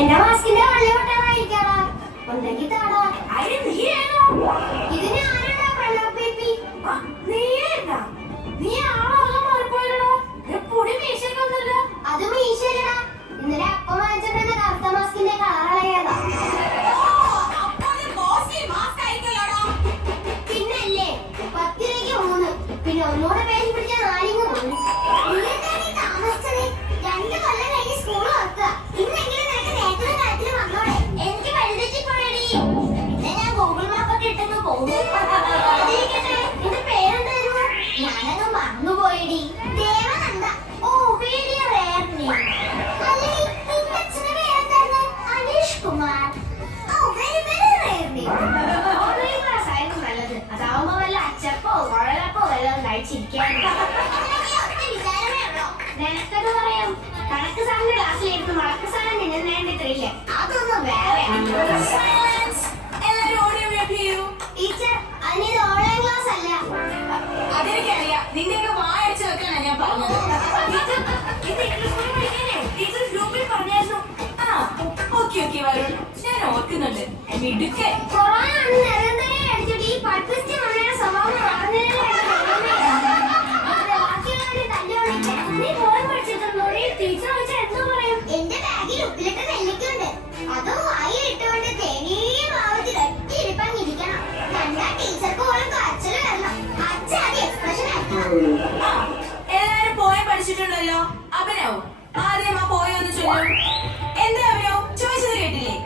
എന്റെ മാസ്കിന്റെ വള്ളി പൊട്ടാനായിരിക്കാടാ ഉണ്ടെങ്കി താടാ ഇതിന് ആരാടാ നീയേതാ നീ ആളോ? പൊടി മീശയൊക്കെ ഒന്നുമില്ല അത് മീശല്ലടാ ഇന്നലെ അപ്പം വാങ്ങിച്ചിട്ടുണ്ടെന്ന് കറുത്ത മാസ്കിന്റെ കളർ കളയതാ പിന്നല്ലേ പത്തിലേക്ക് മൂന്ന്. പിന്നെ ഒന്നുകൂടെ പേര് പിടിച്ച നാലിങ്ങ് മൂന്ന്. താമസിച്ചത്? രണ്ട് കൊല്ലം കഴിഞ്ഞ് സ്കൂൾ തുറക്കുക. നിനക്കത് പറയാം. കണക്ക് സാറിന്റെ ക്ലാസ്സിലിരുന്ന് മടക്ക് സാധനം നിന്നേണ്ടിട്ടില്ല അതൊന്നും വേറെ പഠിക്കാനേ വായച്ചു വെക്കാൻ ഞാൻ പറഞ്ഞത്. ഞാൻ ഓർക്കുന്നുണ്ട്. മിടുക്കൻ കൊറോണ ഈ പോയി പഠിച്ചിട്ടുണ്ടല്ലോ അഭിനവ് ആദ്യം ആ പോയൊന്ന് ചൊല്ലു. എന്താ അഭിനവ്? ചോദിച്ചത് കേട്ടില്ലേ?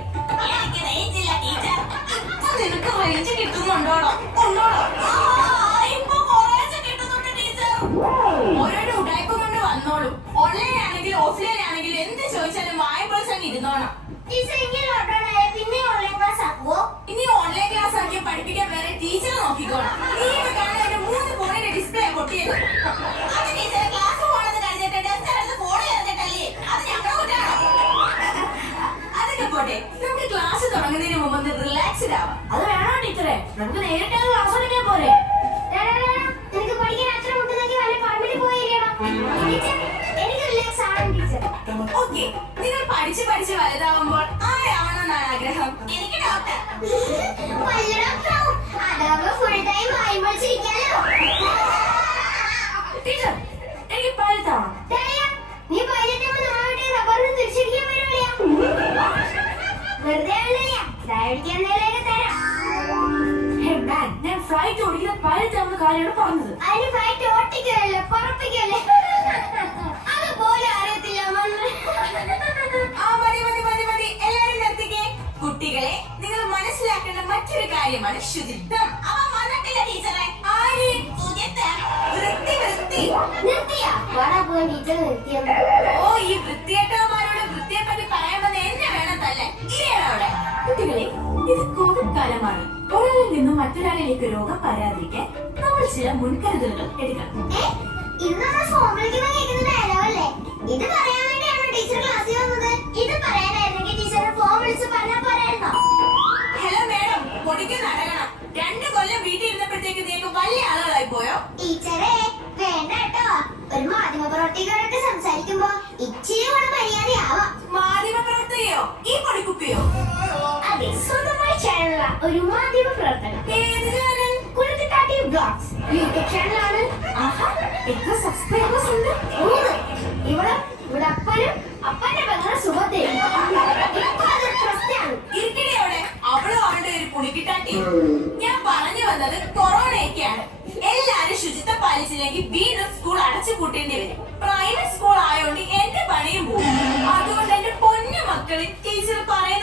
നിനക്ക് റേഞ്ച് കിട്ടുന്നുണ്ടോടോ? ഉണ്ടോടോ? ആണെങ്കിലും ഓഫ്ലൈൻ ആണെങ്കിലും എന്ത് ചോദിച്ചാലും വായ്പ ഇരുന്നോണം. പിന്നെ മതി എല്ലാരും നിർത്തിക്കേ. കുട്ടികളെ നിങ്ങൾ മനസ്സിലാക്കേണ്ട മറ്റൊരു കാര്യമാണ് ശുചിത്വം. അവ വന്നിട്ടില്ല ടീച്ചറെ. ആര്? വൃത്തി വൃത്തി. ഓ ഈ വൃത്തിയേട്ടന്മാരോട് വൃത്തിയെ പറ്റി പറയാമെന്ന് എന്നെ വേണം തല്ലേ ഇരിയാണ് അവിടെ? കുട്ടികളെ ഇത് കോവിഡ് കാലമാണ്. ഒരാളിൽ നിന്നും മറ്റൊരാളിലേക്ക് രോഗം പരാതിരിക്കാൻ നമ്മൾ ചില മുൻകരുതലുകൾ എടുക്കണം? ഇത് കേൾക്കുന്ന പറയാൻ വേണ്ടിയാണോ ടീച്ചർ ക്ലാസ്സിൽ വന്നത്? ഇത് പറയാനായിരുന്നെങ്കിൽ ഫോൺ വിളിച്ച് പോരായിരുന്നോ? ഹലോ മേഡം പൊടിക്ക് നടക്കണം രണ്ട് കൊല്ലം വീട്ടിൽ ഇരുന്നപ്പോഴത്തേക്ക് നിങ്ങൾക്ക് വലിയ ആളുകളായി പോയോ ടീച്ചറെ, വേണ്ട കേട്ടോ. ഒരു സംസാരിക്കുമ്പോ ഇച്ചിരി കൂടെ മര്യാദയാവാം. മാധ്യമ പ്രവർത്തകയോ ഈ പൊടിക്കുപ്പിയോ ഒരു മാധ്യമപ്രവർത്തകൻ. ഏത് ചാനൽ കുരുത്തിക്കാട്ടി വ്ലോഗ്സ്. യൂട്യൂബ് ചാനലാണ്. ആഹാ എത്ര സബ്സ്ക്രൈബേഴ്സ് ഉണ്ട് മൂന്ന്. ഇവിടെ ഇവിടെ അപ്പനും അപ്പന്റെ പെങ്ങളെ സുഖത്തെ ഞാൻ പറഞ്ഞു വന്നത് കൊറോണയൊക്കെയാണ് എല്ലാരും ശുചിത്വ പാലിച്ചില്ലെങ്കിൽ വീണ്ടും സ്കൂൾ അടച്ചു കൂട്ടേണ്ടി വരും പ്രൈവറ്റ് സ്കൂൾ ആയതുകൊണ്ട് എന്റെ പണിയും പോകും അതുകൊണ്ട് എന്റെ പൊന്നു മക്കൾ ടീച്ചർ പറയുന്ന